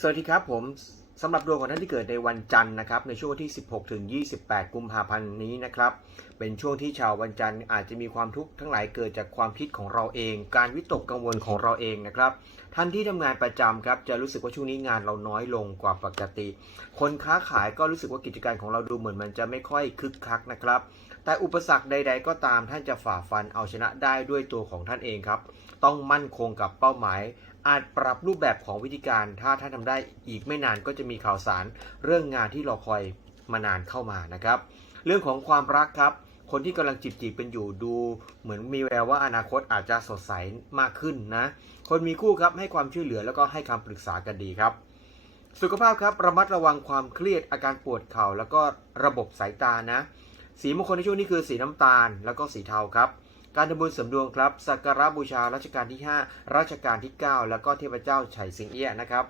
สวัสดีครับผมสำหรับดวงของท่านที่เกิดในวันจันทร์นะครับในช่วงที่ 16 ถึง 28 กุมภาพันธ์นี้นะครับ เป็นช่วงที่ชาววันจันทร์อาจจะมีความทุกข์ทั้งหลายเกิดจากความคิดของเราเอง การวิตกกังวลของเราเองนะครับ ท่านที่ทำงานประจำครับจะรู้สึกว่าช่วงนี้งานเราน้อยลงกว่าปกติ คนค้าขายก็รู้สึกว่ากิจการของเราดูเหมือนมันจะไม่ค่อยคึกคักนะครับ แต่อุปสรรคใด ๆ ก็ตามท่านจะฝ่าฟันเอาชนะได้ด้วยตัวของท่านเองครับ ต้องมั่นคงกับเป้าหมายอาจปรับรูปแบบของวิธีการ ถ้าท่านทำได้อีกไม่นานก็จะมีข่าวสารเรื่องงานที่รอคอยมานานเข้ามานะครับ เรื่องของความรักครับ คนที่กำลังจีบจีบเป็นอยู่ดู เหมือนมีแววว่าอนาคตอาจจะสดใสมากขึ้นนะ คนมีคู่ครับให้ความช่วยเหลือแล้วก็ให้คำปรึกษากันดีครับสุขภาพครับระมัดระวังความเครียดอาการปวดเข่าแล้วก็ระบบสายตานะ สีมงคลในช่วงนี้คือสีน้ำตาล แล้วก็สีเทาครับ การทำบุญเสริมดวงครับสักการะบูชารัชกาลที่ 5 รัชกาลที่ 9 แล้วก็เทพเจ้าไฉสิงเอี้ยนะครับ